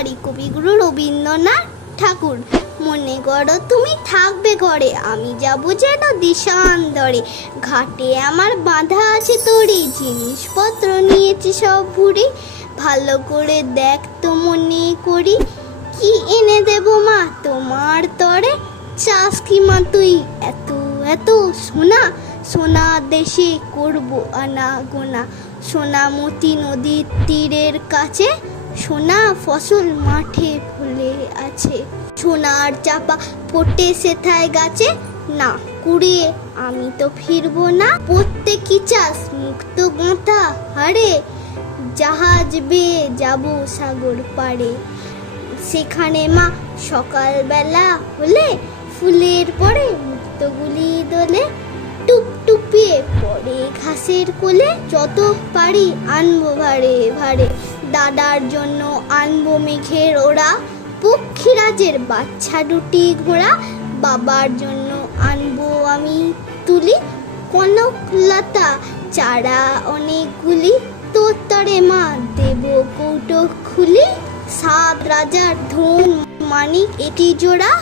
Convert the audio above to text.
বাড়ি কবিগুরু রবীন্দ্রনাথ ঠাকুর। মনে করো তুমি থাকবে ঘরে, আমি যাব যেন দিশান্তরে ঘাটে আমার বাঁধা আছে তোরে, জিনিসপত্র নিয়েছি সব ভুড়ি ভালো করে দেখ তো মনে করি, কি এনে দেব মা তোমার তরে? চাষ কি মা তুই? এত এত সোনা সোনা দেশে করব আনা গোনা সোনামতি নদীর তীরের কাছে সোনা ফসল মাঠে ফুলে আছে। সোনার চাপা পড়তে সেথায় গাছে? না, কুড়িয়ে আমি তো ফিরবো না। প্রত্যেকই চাষ মুক্ত গাঁথা হারে জাহাজ বেয়ে যাব সাগর পাড়ে। সেখানে মা সকালবেলা হলে ফুলের পরে মুক্তগুলি দোলে। টুপ টুপিয়ে পড়ে ঘাসের কোলে, যত পারি আনব ভারে ভারে দাদার জন্য আনব মেঘের ওরা পক্ষীরাজের বাচ্চা দুটি ঘোড়া, বাবার জন্য আনব আমি তুলি। কনকলতা চারা অনেকগুলি তোর তরে মা দেব কৌটো খুলি। সাত রাজার ধন মানিক এটি জোড়া।